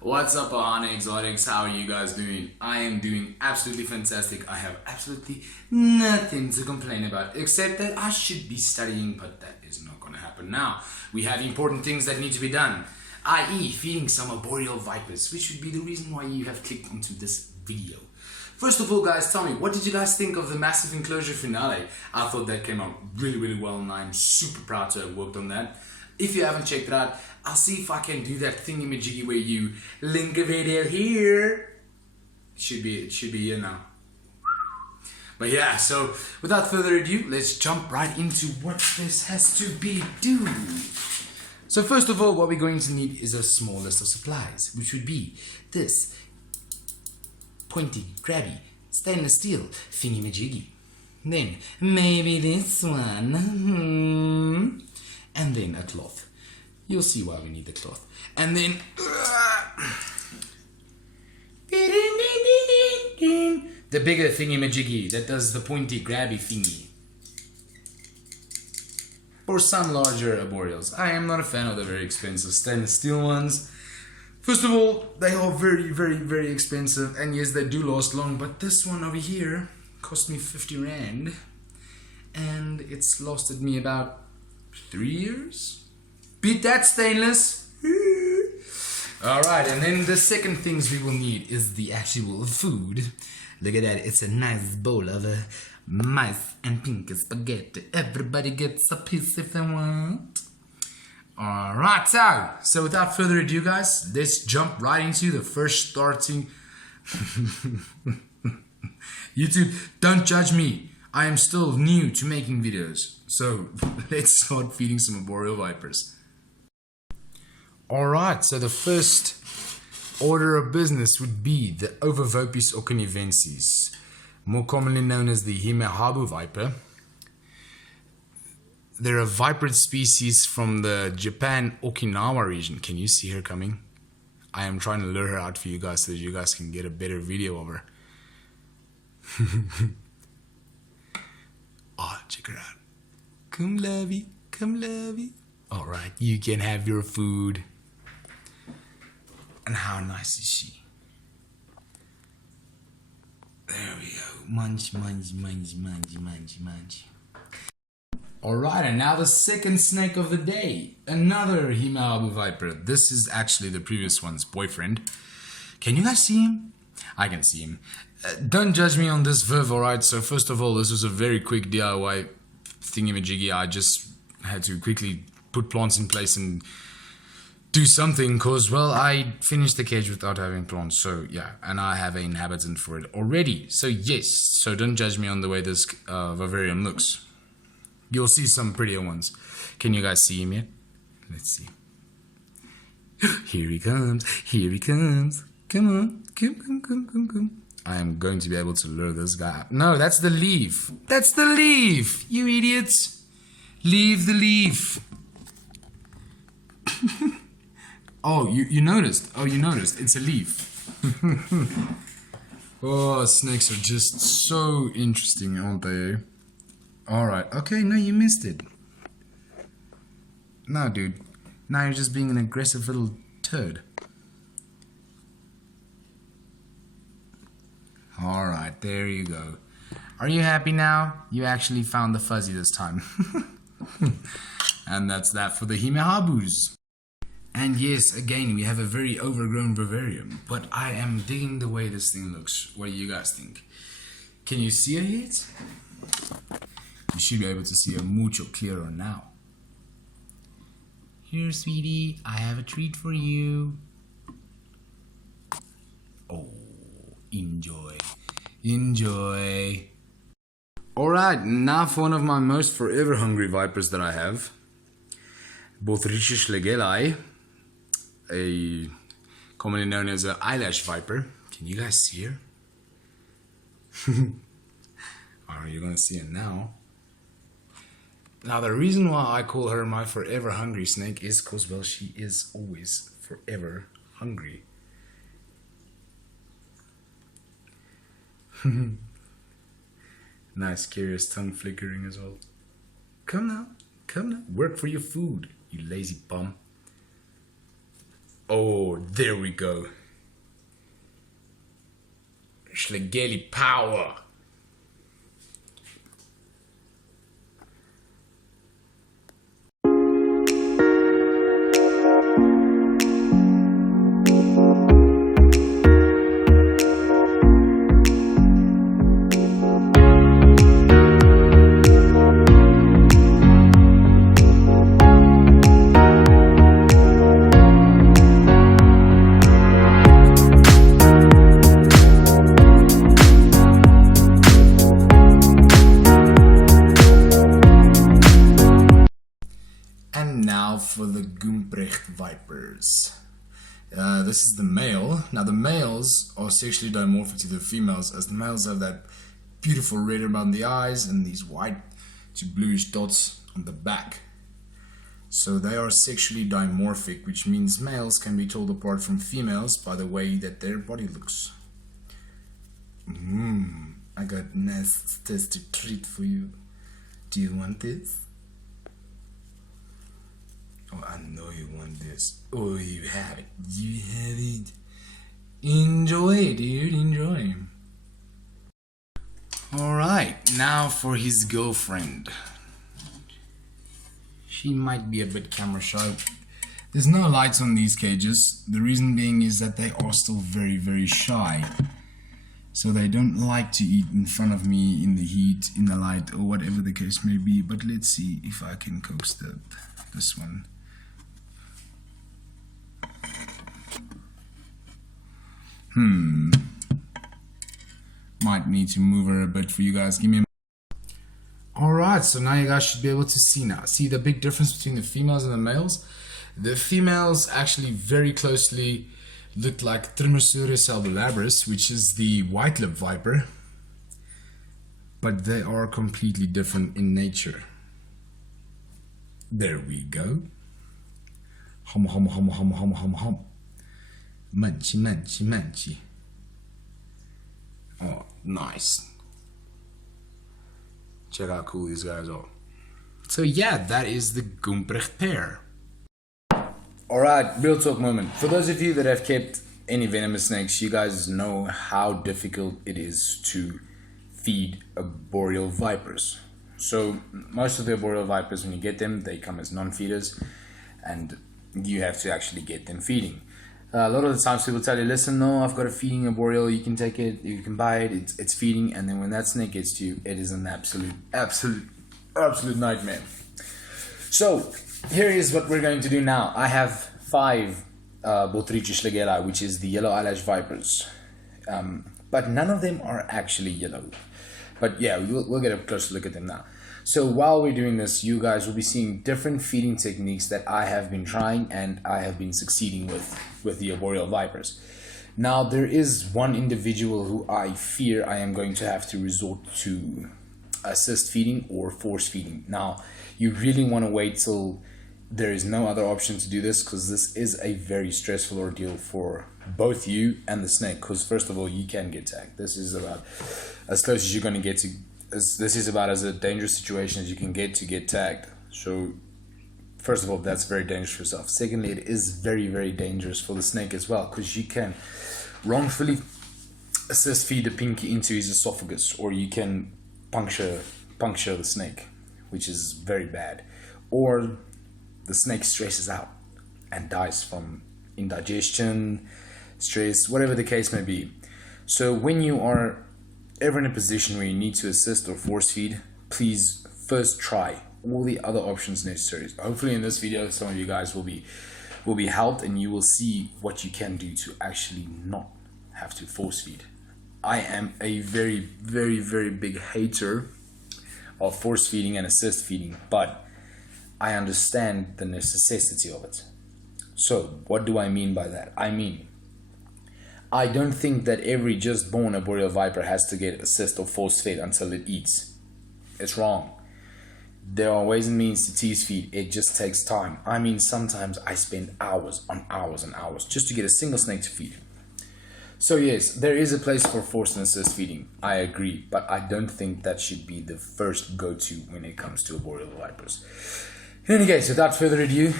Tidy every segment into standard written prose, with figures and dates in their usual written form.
What's up, Ohana Exotics? How are you guys doing? I am doing absolutely fantastic. I have absolutely nothing to complain about except that I should be studying, but that is not going to happen now. We have important things that need to be done, i.e. feeding some arboreal vipers, which would be the reason why you have clicked onto this video. First of all, guys, tell me, what did you guys think of the massive enclosure finale? I thought that came out really well, and I'm super proud to have worked on that. If you haven't checked it out, I'll see if I can do that thingy-majiggy where you link a video here. It should be here now. But yeah, so without further ado, let's jump right into what this has to be do. So first of all, what we're going to need is a small list of supplies, which would be this pointy, grabby, stainless steel thingy-majiggy. Then maybe this one. And then a cloth. You'll see why we need the cloth. And then the bigger thingy-majiggy that does the pointy, grabby thingy. For some larger arboreals. I am not a fan of the very expensive stainless steel ones. First of all, they are very expensive, and yes, they do last long, but this one over here cost me 50 rand, and it's lasted me about 3 years. Beat that, stainless. Alright, and then the second things we will need is the actual food. Look at that, it's a nice bowl of mice and pink spaghetti. Everybody gets a piece if they want. Alright, so without further ado, guys, let's jump right into the first starting. YouTube, don't judge me. I am still new to making videos. So let's start feeding some arboreal vipers. Alright, so the first order of business would be the Ovovopis okinavensis, more commonly known as the Himehabu viper. They're a viperine species from the Japan Okinawa region. Can you see her coming? I am trying to lure her out for you guys so that you guys can get a better video of her. Oh, check her out. Come lovey, come lovey. Alright, you can have your food. And how nice is she? There we go. Munch, munch, munch, munch, munch, munch. Alright, and now the second snake of the day. Another Himehabu viper. This is actually the previous one's boyfriend. Can you guys see him? I can see him. Don't judge me on this Viv, alright? So first of all, this was a very quick DIY thingy-majiggy. I just had to quickly put plants in place and do something because, well, I finished the cage without having plants. So yeah, and I have an inhabitant for it already. So yes, so don't judge me on the way this vivarium looks. You'll see some prettier ones. Can you guys see him yet? Let's see. Here he comes. Here he comes. Come on. Come. I am going to be able to lure this guy out. No, that's the leaf. That's the leaf, you idiots. Leave the leaf. Oh, you noticed. Oh, you noticed. It's a leaf. Oh, snakes are just so interesting, aren't they? Alright. Okay, no, you missed it. No, dude. Now you're just being an aggressive little turd. Alright, there you go. Are you happy now? You actually found the fuzzy this time. And that's that for the Himehabus. And yes, again, we have a very overgrown vivarium. But I am digging the way this thing looks. What do you guys think? Can you see her yet? You should be able to see her mucho clearer now. Here, sweetie, I have a treat for you. Oh, enjoy. Enjoy. Alright, now for one of my most forever hungry vipers that I have. Bothrichus legelii, a commonly known as an eyelash viper. Can you guys see her? Alright, you're gonna see her now. Now the reason why I call her my forever hungry snake is because, well, she is always forever hungry. Nice, curious tongue flickering as well. Come now, work for your food, you lazy bum. Oh, there we go. Schlegeli power. Now for the Gumbrecht vipers. This is the male. Now the males are sexually dimorphic to the females, as the males have that beautiful red around the eyes and these white to bluish dots on the back. So they are sexually dimorphic, which means males can be told apart from females by the way that their body looks. I got a nice tasty treat for you. Do you want this? Oh, I know you want this. Oh, you have it. You have it. Enjoy, dude. Enjoy. Alright, now for his girlfriend. She might be a bit camera shy. There's no lights on these cages. The reason being is that they are still very, very shy. So they don't like to eat in front of me in the heat, in the light, or whatever the case may be. But let's see if I can coax this one. Might need to move her a bit for you guys. Give me a... Alright, so now you guys should be able to see now. See the big difference between the females and the males? The females actually very closely look like Trimesurus albulabris, which is the white-lip viper. But they are completely different in nature. There we go. Hum hum hum hum hum hum hum. Munchy, munchy, munchy. Oh, nice. Check out how cool these guys are. So yeah, that is the Gumbrecht pair. Alright, real talk moment. For those of you that have kept any venomous snakes, you guys know how difficult it is to feed arboreal vipers. So most of the arboreal vipers, when you get them, they come as non-feeders, and you have to actually get them feeding. A lot of the times people tell you, listen, no, I've got a feeding arboreal, you can take it, you can buy it, it's feeding, and then when that snake gets to you, it is an absolute nightmare. So here is what we're going to do now. I have 5 Botrytis schlegeli, which is the yellow eyelash vipers, but none of them are actually yellow. But yeah, we'll get a closer look at them now. So while we're doing this, you guys will be seeing different feeding techniques that I have been trying and I have been succeeding with the arboreal vipers. Now there is one individual who I fear I am going to have to resort to assist feeding or force feeding. Now you really want to wait till there is no other option to do this, because this is a very stressful ordeal for both you and the snake. Because first of all, you can get tagged. This is about as close as you're going to get to. This is about as a dangerous situation as you can get to get tagged. So first of all, that's very dangerous for yourself. Secondly, it is very, very dangerous for the snake as well, because you can wrongfully assist feed the pinky into his esophagus, or you can puncture the snake, which is very bad. Or the snake stresses out and dies from indigestion, stress, whatever the case may be. So when you are ever in a position where you need to assist or force feed, please first try all the other options necessary. Hopefully in this video some of you guys will be helped, and you will see what you can do to actually not have to force feed. I am a very, very, very big hater of force feeding and assist feeding, but I understand the necessity of it. So what do I mean by that? I don't think that every just born arboreal viper has to get assist or force fed until it eats. It's wrong. There are ways and means to tease feed. It just takes time. Sometimes I spend hours on hours and hours just to get a single snake to feed. So yes, there is a place for force and assist feeding. I agree, but I don't think that should be the first go-to when it comes to arboreal vipers. In any case, without further ado,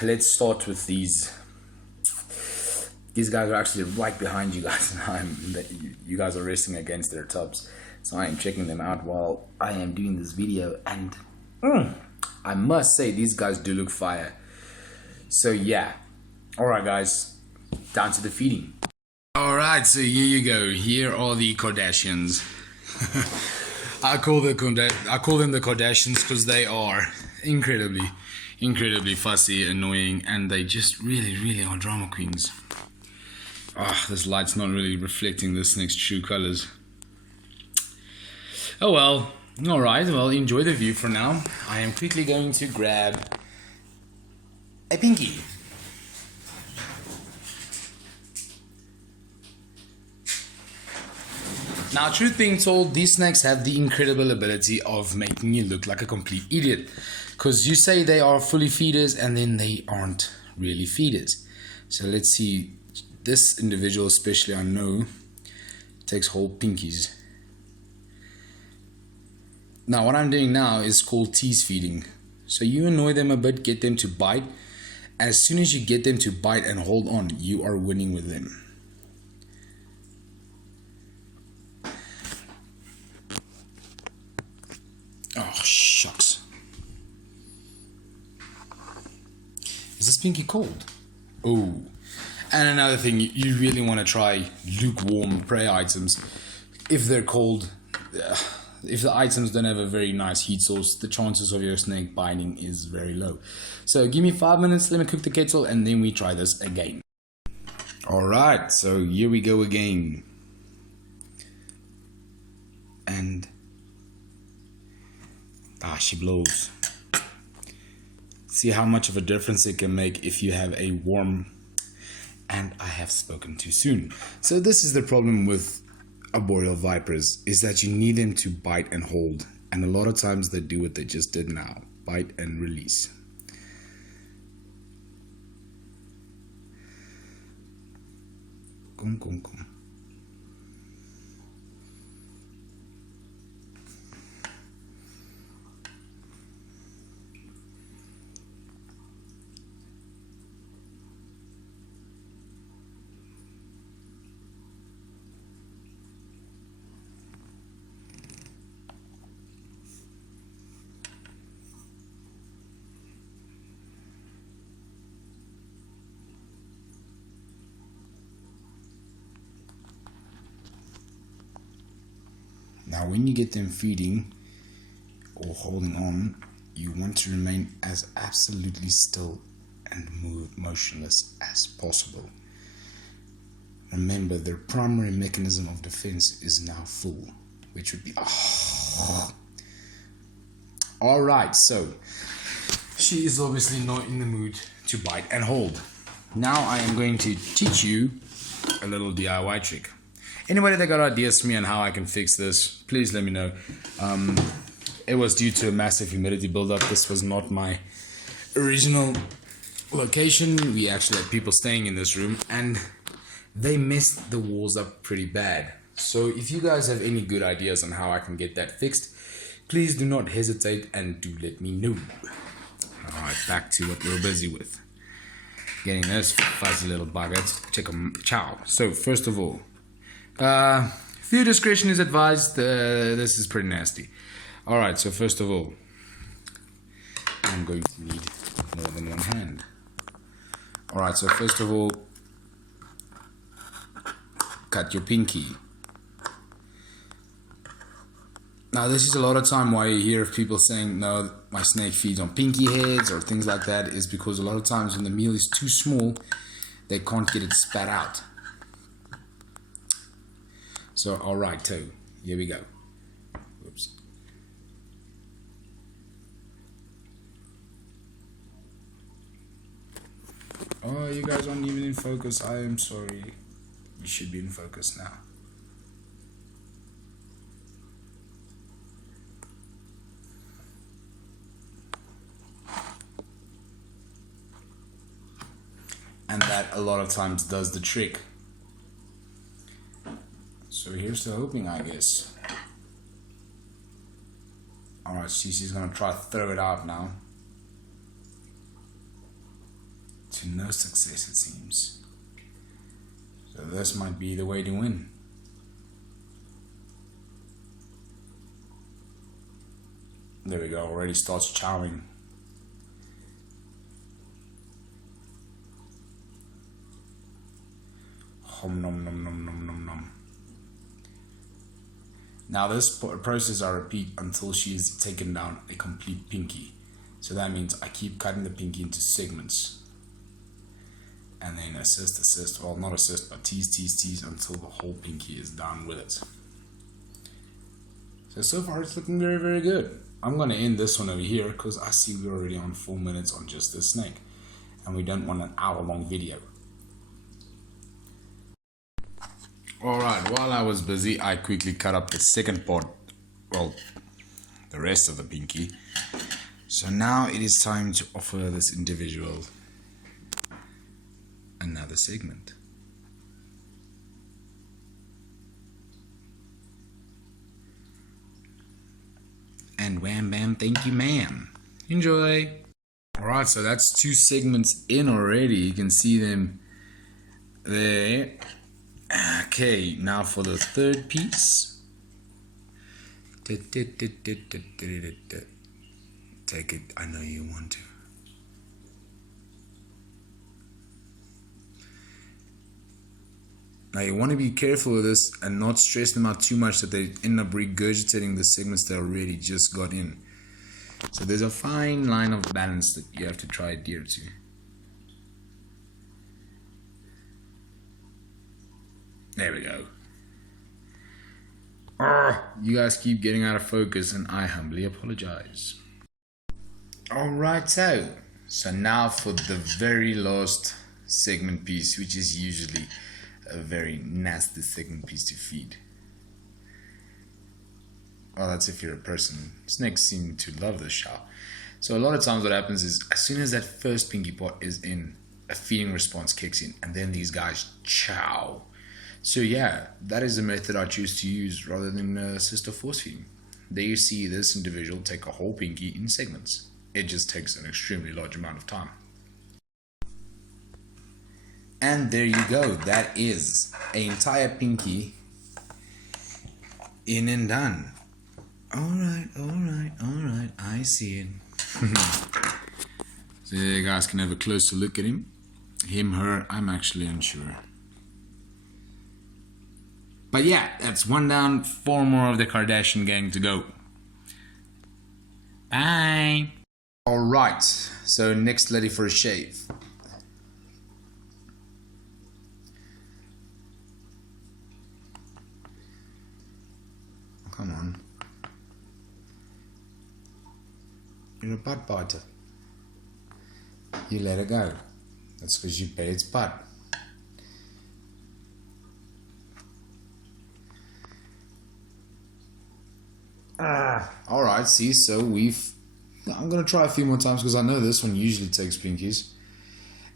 let's start with these These guys are actually right behind you guys. You guys are resting against their tubs. So I am checking them out while I am doing this video. And I must say, these guys do look fire. So yeah. Alright guys, down to the feeding. Alright, so here you go. Here are the Kardashians. I call them the Kardashians because they are incredibly fussy, annoying, and they just really are drama queens. Ah, this light's not really reflecting this snake's true colors. Oh well. Alright, well, enjoy the view for now. I am quickly going to grab a pinky. Now, truth being told, these snakes have the incredible ability of making you look like a complete idiot. Because you say they are fully feeders and then they aren't really feeders. So let's see. This individual especially, I know, takes whole pinkies. Now, what I'm doing now is called tease feeding. So you annoy them a bit, get them to bite. And as soon as you get them to bite and hold on, you are winning with them. Oh, shucks. Is this pinky cold? Oh. And another thing, you really want to try lukewarm prey items. If they're cold, if the items don't have a very nice heat source, the chances of your snake biting is very low. So give me 5 minutes, let me cook the kettle, and then we try this again. Alright, so here we go again. And she blows. See how much of a difference it can make if you have a warm... And I have spoken too soon. So this is the problem with arboreal vipers, is that you need them to bite and hold. And a lot of times they do what they just did now. Bite and release. Come. Now when you get them feeding or holding on, you want to remain as absolutely still and motionless as possible. Remember, their primary mechanism of defense is now full, which would be... Alright, so she is obviously not in the mood to bite and hold. Now I am going to teach you a little DIY trick. Anybody that got ideas for me on how I can fix this, please let me know. It was due to a massive humidity buildup. This was not my original location. We actually had people staying in this room and they messed the walls up pretty bad. So if you guys have any good ideas on how I can get that fixed, please do not hesitate and do let me know. Alright, back to what we're busy with. Getting this fuzzy little bugger to check them chow. So first of all, few discretion is advised. This is pretty nasty. Alright, so first of all, I'm going to need more than one hand. Alright, so first of all, cut your pinky. Now this is a lot of time why you hear of people saying, no, my snake feeds on pinky heads or things like that, is because a lot of times when the meal is too small, they can't get it spat out. So, alright, so here we go. Whoops. Oh, you guys aren't even in focus. I am sorry. You should be in focus now. And that a lot of times does the trick. So here's the hoping, I guess. Alright, Cece's gonna try to throw it out now. To no success, it seems. So this might be the way to win. There we go, already starts chowing. Nom nom nom nom nom nom nom. Now this process I repeat until she has taken down a complete pinky. So that means I keep cutting the pinky into segments. And then assist, well not assist, but tease until the whole pinky is down with it. So far it's looking very, very good. I'm going to end this one over here because I see we're already on 4 minutes on just this snake. And we don't want an hour-long video. Alright, while I was busy, I quickly cut up the second part, well, the rest of the pinky. So now it is time to offer this individual another segment. And wham bam, thank you ma'am. Enjoy. Alright, so that's 2 segments in already. You can see them there. Okay, now for the third piece. Take it, I know you want to. Now you want to be careful with this and not stress them out too much that they end up regurgitating the segments they already just got in. So there's a fine line of balance that you have to try adhere to. There we go. You guys keep getting out of focus and I humbly apologize. Alright, so now for the very last segment piece, which is usually a very nasty segment piece to feed. Well, that's if you're a person. Snakes seem to love this chow. So a lot of times what happens is as soon as that first pinky pot is in, a feeding response kicks in and then these guys chow. So yeah, that is the method I choose to use rather than assist or force feeding. There you see this individual take a whole pinky in segments. It just takes an extremely large amount of time. And there you go, that is an entire pinky in and done. Alright, I see it. So you guys can have a closer look at him. Him, her, I'm actually unsure. But yeah, that's 1 down, 4 more of the Kardashian gang to go. Bye. Alright, so next lady for a shave. Come on. You're a butt biter. You let it go. That's because you pay its butt. Alright, see, so I'm going to try a few more times because I know this one usually takes pinkies.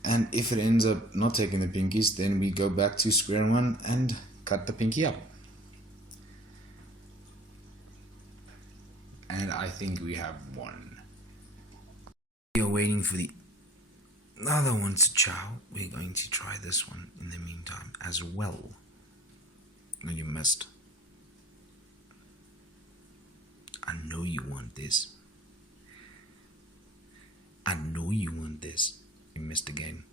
And if it ends up not taking the pinkies, then we go back to square one and cut the pinky up. And I think we have one. We are waiting for the other one to chow. We're going to try this one in the meantime as well. No, you missed. I know you want this. I know you want this. You missed again.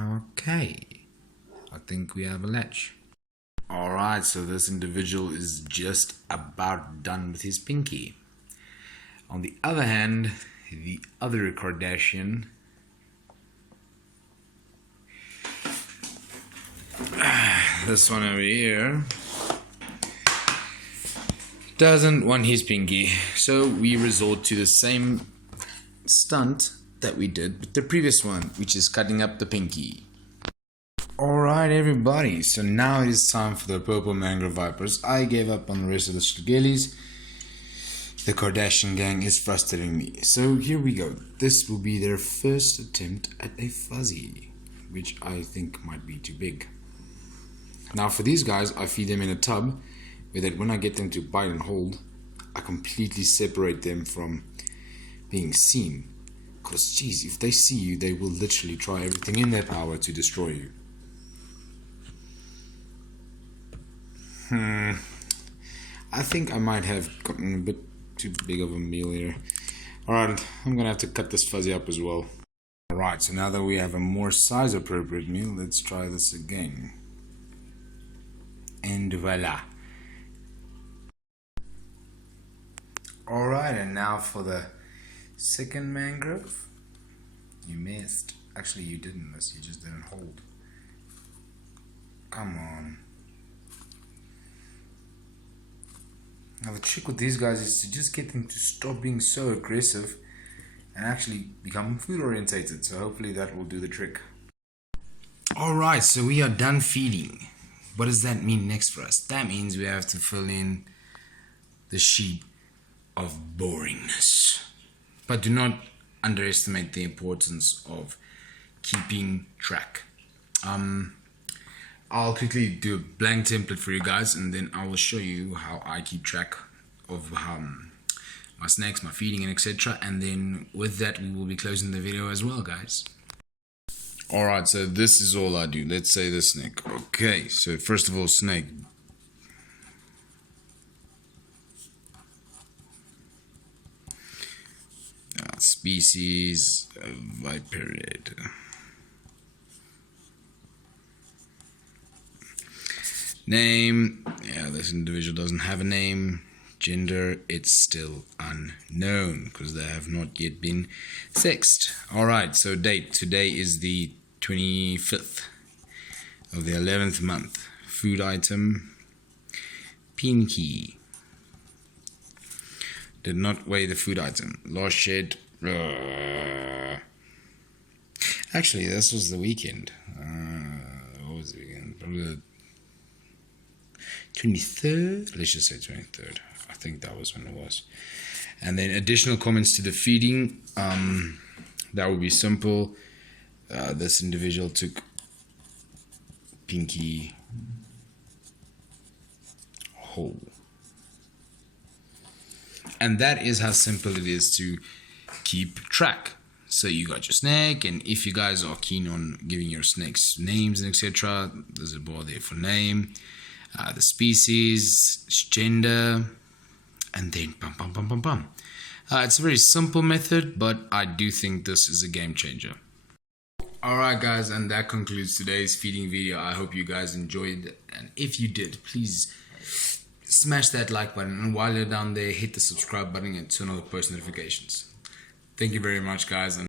Okay, I think we have a latch. Alright, so this individual is just about done with his pinky. On the other hand, the other Kardashian this one over here doesn't want his pinky, so we resort to the same stunt that we did with the previous one, which is cutting up the pinky. Alright everybody, so now it is time for the purple mangrove vipers. I gave up on the rest of the shigelies The Kardashian gang is frustrating me. So here we go. This will be their first attempt at a fuzzy, which I think might be too big. Now for these guys, I feed them in a tub, where that when I get them to bite and hold, I completely separate them from being seen. Because geez, if they see you, they will literally try everything in their power to destroy you. I think I might have gotten a bit too big of a meal here. Alright, I'm gonna have to cut this fuzzy up as well. Alright, so now that we have a more size appropriate meal, let's try this again. And voila. Alright, and now for the second mangrove. You missed. Actually, you didn't miss, you just didn't hold. Come on. Now the trick with these guys is to just get them to stop being so aggressive and actually become food orientated. So hopefully that will do the trick. Alright, so we are done feeding. What does that mean next for us? That means we have to fill in the sheet of boringness. But do not underestimate the importance of keeping track. I'll quickly do a blank template for you guys, and then I will show you how I keep track of my snacks, my feeding, and etc. And then with that, we will be closing the video as well, guys. Alright, so this is all I do. Let's say the snake. Okay, so first of all, snake. Species, Viperiid. Name, yeah, this individual doesn't have a name. Gender, it's still unknown because they have not yet been sexed. Alright, so date, today is the 25th of the 11th month. Food item, pinky. Did not weigh the food item. Last shed, actually this was the weekend. What was the weekend? Probably the 23rd, let's just say 23rd. I think that was when it was. And then additional comments to the feeding. That would be simple. This individual took pinky whole. And that is how simple it is to keep track. So you got your snake, and if you guys are keen on giving your snakes names and etc., there's a bar there for name. The species, gender, and then bum bum bum bum bum. It's a very simple method, but I do think this is a game changer. Alright guys, and that concludes today's feeding video. I hope you guys enjoyed, and if you did, please smash that like button, and while you're down there, hit the subscribe button and turn on the post notifications. Thank you very much guys, and